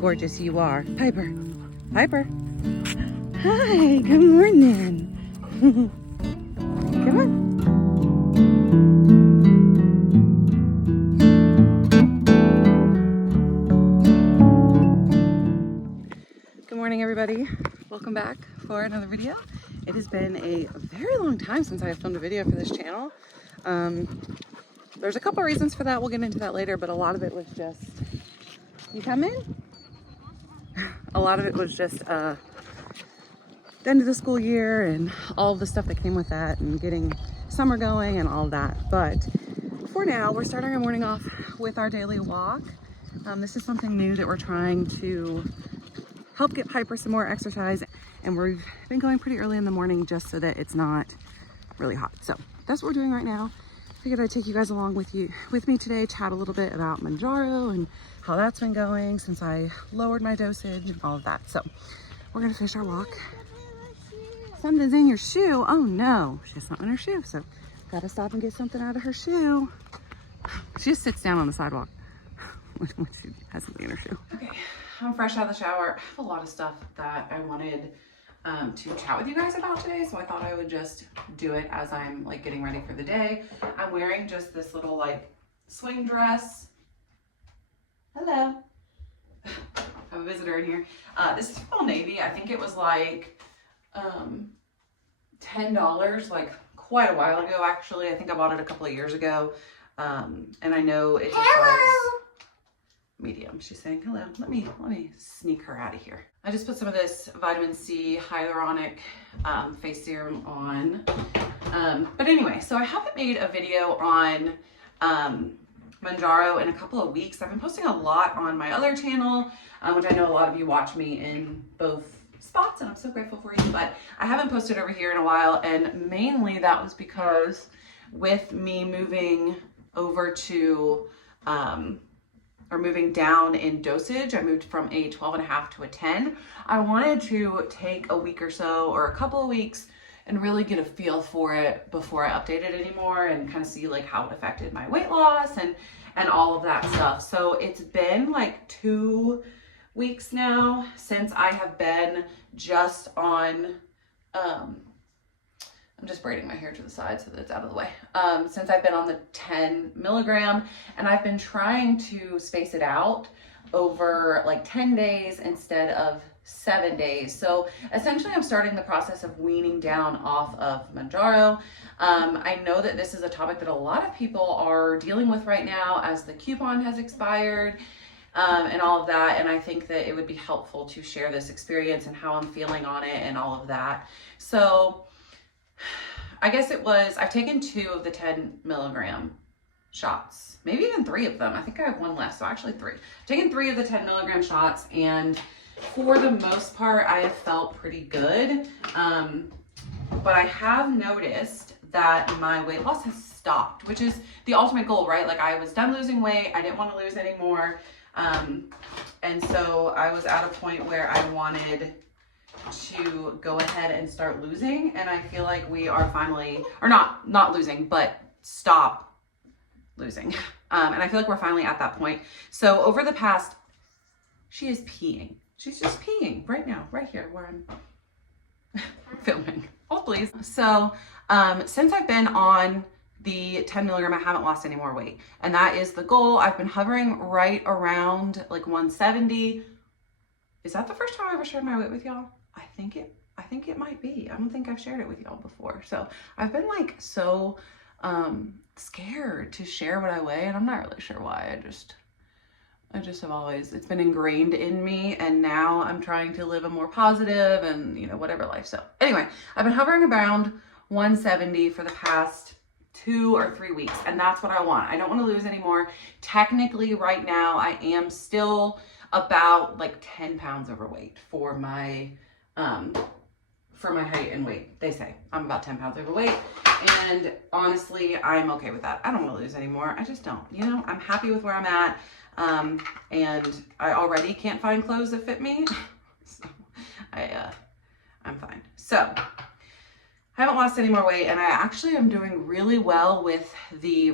gorgeous you are. Piper, Piper. Hi, good morning. Come on. Good morning, everybody. Welcome back for another video. It has been a very long time since I have filmed a video for this channel. There's a couple reasons for that. We'll get into that later, but a lot of it was just, you come in? A lot of it was just the end of the school year and all of the stuff that came with that and getting summer going and all of that. But for now, we're starting our morning off with our daily walk. This is something new that we're trying to help get Piper some more exercise, and we've been going pretty early in the morning just so that it's not really hot. So that's what we're doing right now. Figured I'd take you guys along with me today, chat a little bit about Manjaro and how that's been going since I lowered my dosage and all of that. So we're gonna finish our walk. Something's in your shoe. Oh no, she has something in her shoe. So gotta stop and get something out of her shoe. She just sits down on the sidewalk when she has something in her shoe. Okay, I'm fresh out of the shower. I have a lot of stuff that I wanted to chat with you guys about today, so I thought I would just do it as I'm like getting ready for the day. I'm wearing just this little like swing dress. Hello. I have a visitor in here. This is from Old Navy. I think it was like $10 like quite a while ago actually. I think I bought it a couple of years ago. And I know it just was medium. She's saying hello. Let me sneak her out of here. I just put some of this vitamin C hyaluronic face serum on. But anyway, so I haven't made a video on Manjaro in a couple of weeks. I've been posting a lot on my other channel, which I know a lot of you watch me in both spots, and I'm so grateful for you, but I haven't posted over here in a while, and mainly that was because with me moving over to or moving down in dosage, I moved from a 12.5 to a 10. I wanted to take a week or so or a couple of weeks and really get a feel for it before I update it anymore and kind of see like how it affected my weight loss and all of that stuff. So it's been like 2 weeks now since I have been just on, I'm just braiding my hair to the side so that it's out of the way. Since I've been on the 10 milligram, and I've been trying to space it out over like 10 days instead of 7 days. So essentially I'm starting the process of weaning down off of Manjaro. I know that this is a topic that a lot of people are dealing with right now as the coupon has expired and all of that. And I think that it would be helpful to share this experience and how I'm feeling on it and all of that. So I guess I've taken 2 of the 10 milligram shots, maybe even 3 of them. I think I have 1 left, so actually 3. I've taken 3 of the 10 milligram shots, and for the most part, I have felt pretty good. But I have noticed that my weight loss has stopped, which is the ultimate goal, right? Like I was done losing weight. I didn't want to lose anymore. And so I was at a point where I wanted to go ahead and start losing, and I feel like we are finally, or not losing, but stop losing. And I feel like we're finally at that point. So over the past, she is peeing. She's just peeing right now, right here where I'm filming. Hold please. So since I've been on the 10 milligram, I haven't lost any more weight, and that is the goal. I've been hovering right around like 170. Is that the first time I ever shared my weight with y'all? I think it might be. I don't think I've shared it with y'all before. So I've been like so scared to share what I weigh, and I'm not really sure why. I just have always, it's been ingrained in me, and now I'm trying to live a more positive and, you know, whatever life. So anyway, I've been hovering around 170 for the past 2 or 3 weeks, and that's what I want. I don't want to lose anymore. Technically right now I am still about like 10 pounds overweight for my height and weight. They say I'm about 10 pounds overweight, and honestly, I'm okay with that. I don't want to lose anymore. I just don't, you know, I'm happy with where I'm at. And I already can't find clothes that fit me. So I'm fine. So I haven't lost any more weight, and I actually am doing really well with the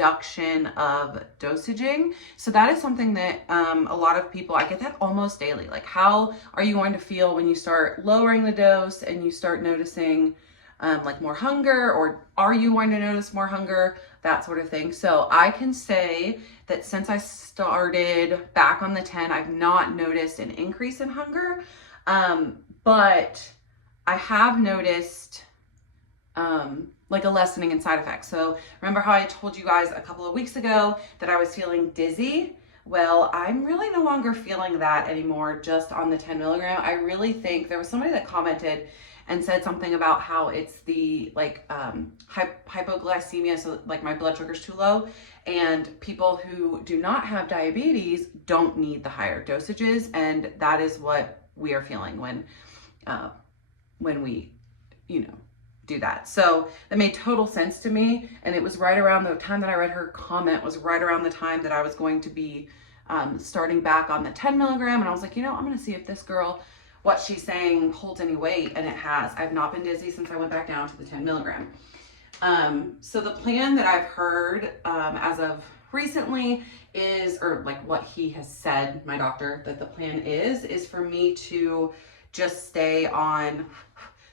reduction of dosaging. So that is something that a lot of people, I get that almost daily. Like, how are you going to feel when you start lowering the dose and you start noticing like more hunger, or are you going to notice more hunger, that sort of thing. So I can say that since I started back on the 10, I've not noticed an increase in hunger, but I have noticed like a lessening in side effects. So remember how I told you guys a couple of weeks ago that I was feeling dizzy? Well, I'm really no longer feeling that anymore, just on the 10 milligram. I really think there was somebody that commented and said something about how it's the like hypoglycemia, so like my blood sugar's too low, and people who do not have diabetes don't need the higher dosages, and that is what we are feeling when we, you know, do that. So that made total sense to me, and it was right around the time that I read her comment, was right around the time that I was going to be starting back on the 10 milligram, and I was like, you know, I'm gonna see if this girl, what she's saying, holds any weight, and it has. I've not been dizzy since I went back down to the 10 milligram. So the plan that I've heard as of recently is, or like what he has said, my doctor, that the plan is for me to just stay on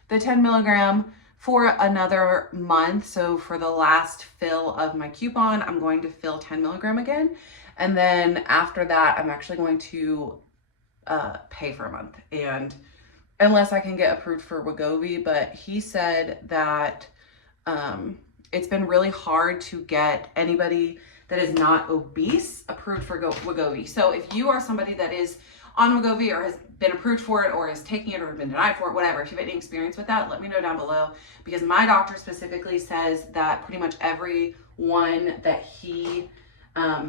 the 10 milligram for another month. So for the last fill of my coupon, I'm going to fill 10 milligram again. And then after that, I'm actually going to pay for a month, and unless I can get approved for Wegovy. But he said that it's been really hard to get anybody that is not obese approved for Wegovy. So if you are somebody that is on Wegovy or has been approved for it or is taking it or been denied for it, whatever, if you have any experience with that, let me know down below, because my doctor specifically says that pretty much everyone that he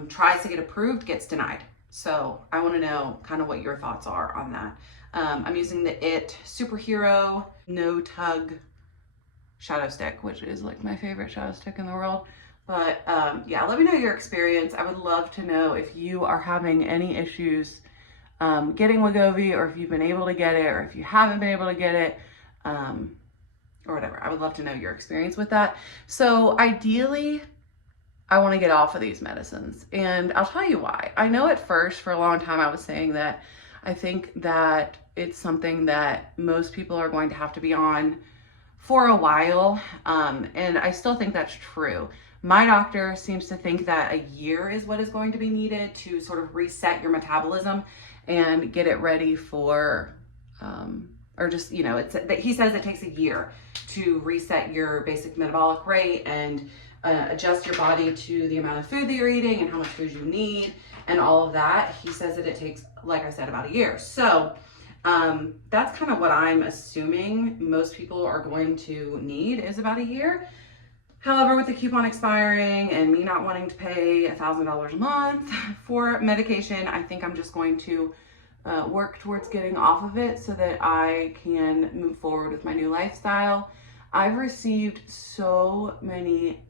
tries to get approved gets denied. So I want to know kind of what your thoughts are on that. I'm using the IT Superhero No Tug shadow stick, which is like my favorite shadow stick in the world. But yeah, let me know your experience. I would love to know if you are having any issues getting Wegovy, or if you've been able to get it, or if you haven't been able to get it, or whatever. I would love to know your experience with that. So ideally, I want to get off of these medicines, and I'll tell you why. I know at first, for a long time, I was saying that I think that it's something that most people are going to have to be on for a while, and I still think that's true. My doctor seems to think that a year is what is going to be needed to sort of reset your metabolism and get it ready for, or just, you know, it's that he says it takes a year to reset your basic metabolic rate and adjust your body to the amount of food that you're eating and how much food you need and all of that. He says that it takes, like I said, about a year. So that's kind of what I'm assuming most people are going to need, is about a year. However, with the coupon expiring and me not wanting to pay $1,000 a month for medication, I think I'm just going to work towards getting off of it so that I can move forward with my new lifestyle. I've received so many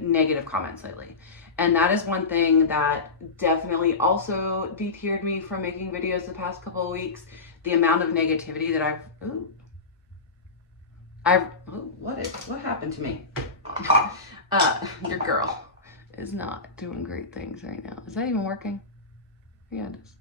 negative comments lately, and that is one thing that definitely also deterred me from making videos the past couple of weeks. The amount of negativity that what happened to me? Your girl is not doing great things right now. Is that even working? Yeah, it is.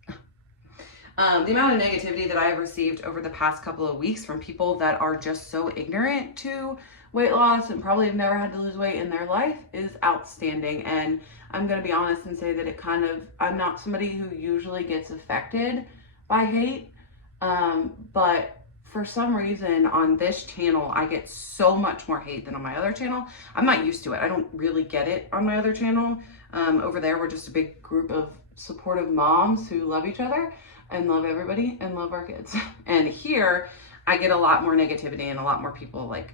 The amount of negativity that I have received over the past couple of weeks from people that are just so ignorant to weight loss and probably have never had to lose weight in their life is outstanding. And I'm going to be honest and say that it kind of, I'm not somebody who usually gets affected by hate. But for some reason on this channel, I get so much more hate than on my other channel. I'm not used to it. I don't really get it on my other channel. Over there, we're just a big group of supportive moms who love each other and love everybody and love our kids. And here I get a lot more negativity and a lot more people like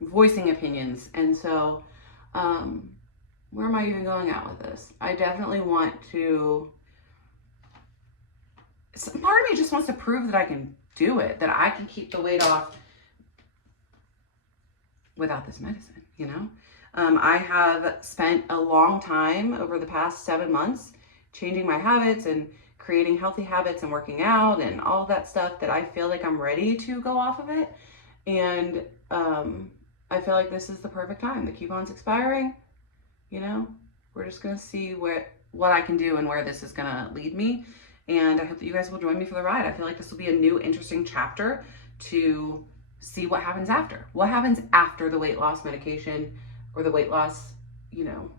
voicing opinions. And so, where am I even going at with this? I definitely want to, part of me just wants to prove that I can do it, that I can keep the weight off without this medicine, you know? I have spent a long time over the past 7 months changing my habits and creating healthy habits and working out and all of that stuff, that I feel like I'm ready to go off of it. And I feel like this is the perfect time. The coupon's expiring. you know? We're just gonna see what I can do and where this is gonna lead me. And I hope that you guys will join me for the ride. I feel like this will be a new interesting chapter to see what happens after. What happens after the weight loss medication or the weight loss, you know,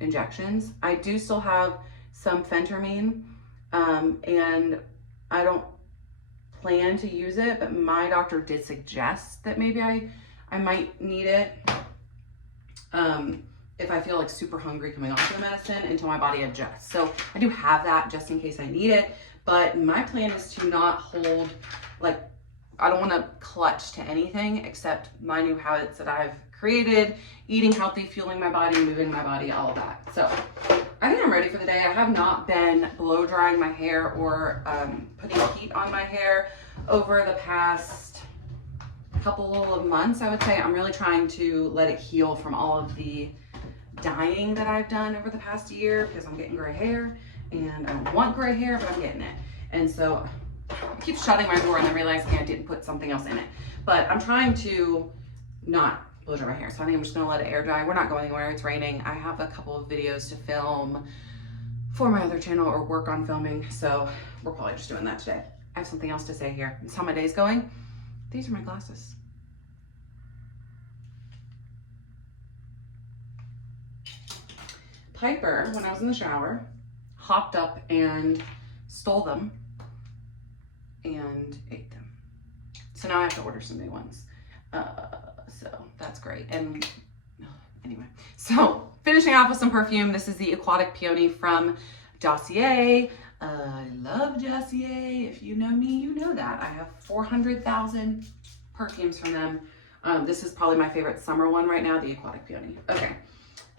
injections. I do still have some phentermine, and I don't plan to use it, but my doctor did suggest that maybe I might need it if I feel like super hungry coming off of the medicine until my body adjusts. So I do have that just in case I need it, but my plan is to not hold, like, I don't want to clutch to anything except my new habits that I've created, eating healthy, fueling my body, moving my body, all of that. So I think I'm ready for the day. I have not been blow drying my hair or putting heat on my hair over the past couple of months, I would say. I'm really trying to let it heal from all of the dyeing that I've done over the past year because I'm getting gray hair and I don't want gray hair, but I'm getting it. And so I keep shutting my door and then realizing I didn't put something else in it. But I'm trying to not blow dry my hair. So I think I'm just gonna let it air dry. We're not going anywhere, it's raining. I have a couple of videos to film for my other channel or work on filming. So we're probably just doing that today. I have something else to say here. This is how my day's going. These are my glasses. Piper, when I was in the shower, hopped up and stole them and ate them. So now I have to order some new ones. So that's great. And anyway, so finishing off with some perfume. This is the Aquatic Peony from Dossier. I love Dossier. If you know me, you know that. I have 400,000 perfumes from them. This is probably my favorite summer one right now, the Aquatic Peony. Okay.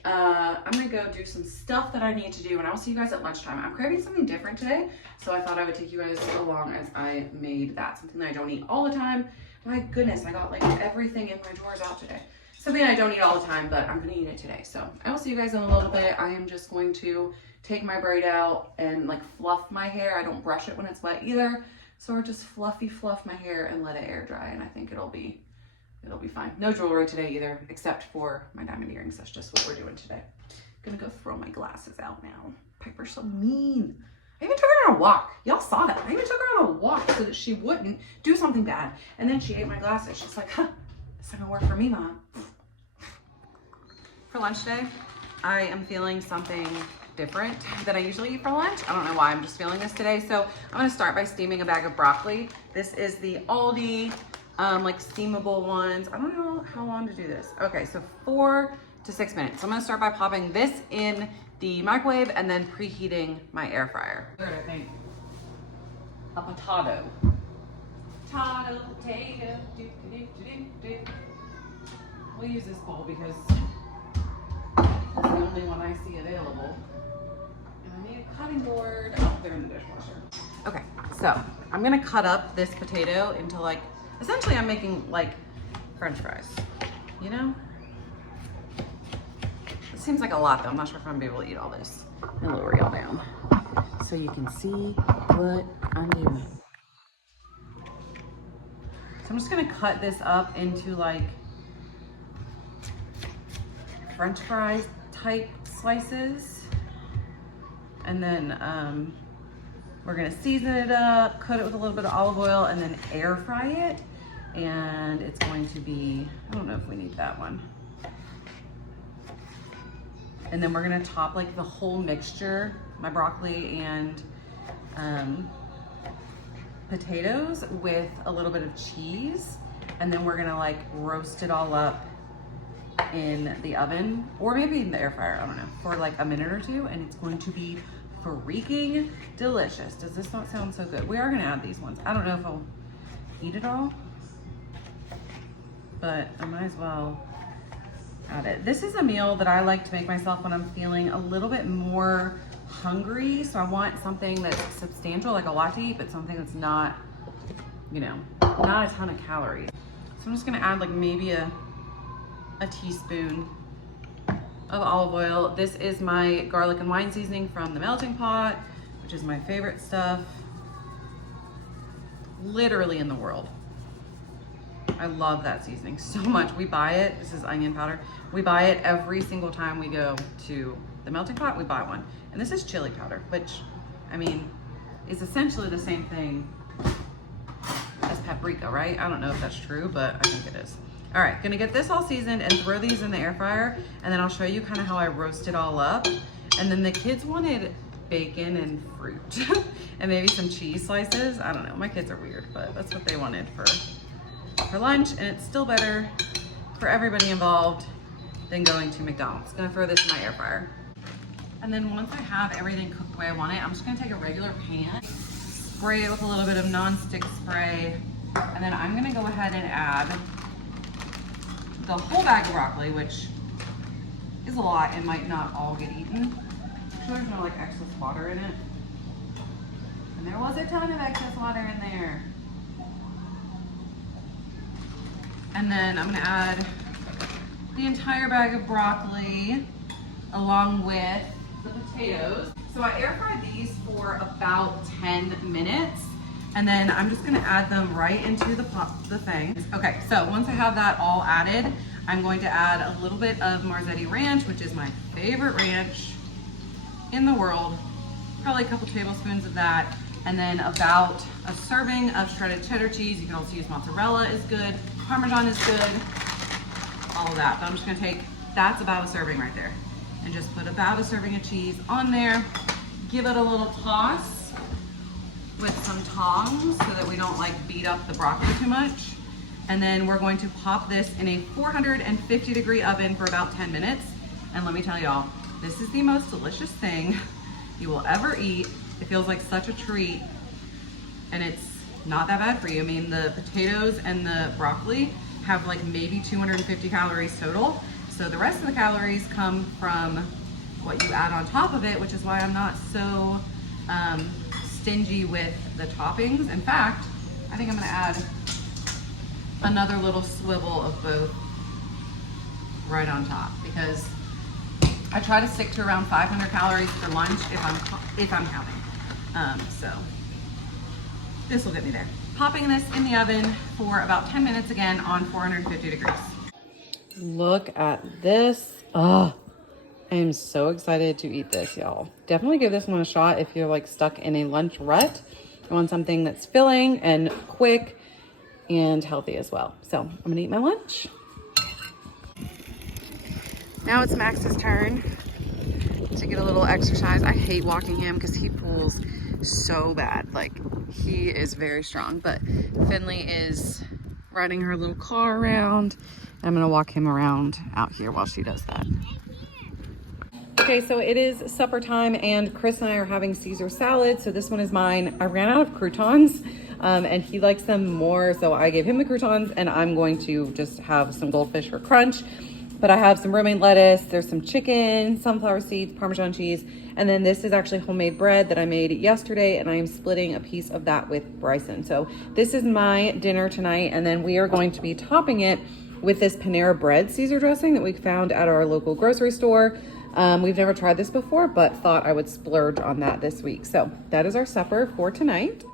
I'm gonna go do some stuff that I need to do, and I'll see you guys at lunchtime. I'm craving something different today, so I thought I would take you guys along as I made that. Something that I don't eat all the time. My goodness, I got like everything in my drawers out today. Something I don't eat all the time, but I'm gonna eat it today. So I will see you guys in a little bit. I am just going to take my braid out and like fluff my hair. I don't brush it when it's wet either. So we're just fluff my hair and let it air dry, and I think it'll be fine. No jewelry today either, except for my diamond earrings. That's just what we're doing today. Gonna go throw my glasses out now. Piper's so mean. I even took her on a walk. Y'all saw that. I even took her on a walk so that she wouldn't do something bad. And then she ate my glasses. She's like, huh, this not gonna work for me, Mom. For lunch today, I am feeling something different than I usually eat for lunch. I don't know why I'm just feeling this today. So I'm gonna start by steaming a bag of broccoli. This is the Aldi like steamable ones. I don't know how long to do this. Okay, so 4 to 6 minutes. So I'm gonna start by popping this in the microwave and then preheating my air fryer. Third, I think, a potato. Potato, potato, do, do, do, do. We'll use this bowl because it's the only one I see available. And I need a cutting board. Oh, they're in the dishwasher. Okay, so I'm gonna cut up this potato into like, essentially I'm making like French fries, you know? It seems like a lot though. I'm not sure if I'm gonna be able to eat all this. I'll lower y'all down so you can see what I'm doing. So I'm just gonna cut this up into like French fries type slices. And then we're gonna season it up, coat it with a little bit of olive oil, and then air fry it. And it's going to be, I don't know if we need that one. And then we're gonna top like the whole mixture, my broccoli and potatoes, with a little bit of cheese. And then we're gonna like roast it all up in the oven, or maybe in the air fryer, I don't know, for like a minute or two. And it's going to be freaking delicious. Does this not sound so good? We are gonna add these ones. I don't know if I'll eat it all, but I might as well add it. This is a meal that I like to make myself when I'm feeling a little bit more hungry. So I want something that's substantial, like a lot to eat, but something that's not, you know, not a ton of calories. So I'm just gonna add like maybe a teaspoon of olive oil. This is my garlic and wine seasoning from the melting pot, which is my favorite stuff literally in the world. I love that seasoning so much. We buy it. This is onion powder. We buy it every single time we go to the melting pot. We buy one. And this is chili powder, which, I mean, is essentially the same thing as paprika, right? I don't know if that's true, but I think it is. All right, gonna get this all seasoned and throw these in the air fryer, and then I'll show you kind of how I roast it all up. And then the kids wanted bacon and fruit and maybe some cheese slices. I don't know, my kids are weird, but that's what they wanted for lunch, and it's still better for everybody involved than going to McDonald's. Gonna throw this in my air fryer. And then once I have everything cooked the way I want it, I'm just gonna take a regular pan, spray it with a little bit of nonstick spray, and then I'm gonna go ahead and add the whole bag of broccoli, which is a lot and might not all get eaten. I'm sure there's no like excess water in it. And there was a ton of excess water in there. And then I'm gonna add the entire bag of broccoli along with the potatoes. So I air fry these for about 10 minutes. And then I'm just gonna add them right into the thing. Okay, so once I have that all added, I'm going to add a little bit of Marzetti ranch, which is my favorite ranch in the world. Probably a couple tablespoons of that. And then about a serving of shredded cheddar cheese. You can also use mozzarella is good. Parmesan is good. All of that. But I'm just gonna take, that's about a serving right there. And just put about a serving of cheese on there. Give it a little toss with some tongs so that we don't like beat up the broccoli too much. And then we're going to pop this in a 450-degree oven for about 10 minutes. And let me tell y'all, this is the most delicious thing you will ever eat. It feels like such a treat, and it's not that bad for you. I mean, the potatoes and the broccoli have like maybe 250 calories total. So the rest of the calories come from what you add on top of it, which is why I'm not so stingy with the toppings. In fact, I think I'm gonna add another little swivel of both right on top, because I try to stick to around 500 calories for lunch if I'm counting. So this will get me there. Popping this in the oven for about 10 minutes again on 450 degrees. Look at this. Oh, I am so excited to eat this, y'all. Definitely give this one a shot if you're like stuck in a lunch rut. You want something that's filling and quick and healthy as well. So I'm gonna eat my lunch. Now it's Max's turn to get a little exercise. I hate walking him because he pulls so bad. Like, he is very strong, but Finley is riding her little car around. I'm gonna walk him around out here while she does that. Okay, so it is supper time and Chris and I are having Caesar salad. So this one is mine. I ran out of croutons and he likes them more. So I gave him the croutons and I'm going to just have some goldfish for crunch. But I have some romaine lettuce, there's some chicken, sunflower seeds, Parmesan cheese, and then this is actually homemade bread that I made yesterday, and I am splitting a piece of that with Bryson. So this is my dinner tonight, and then we are going to be topping it with this Panera Bread Caesar dressing that we found at our local grocery store. We've never tried this before, but thought I would splurge on that this week. So that is our supper for tonight.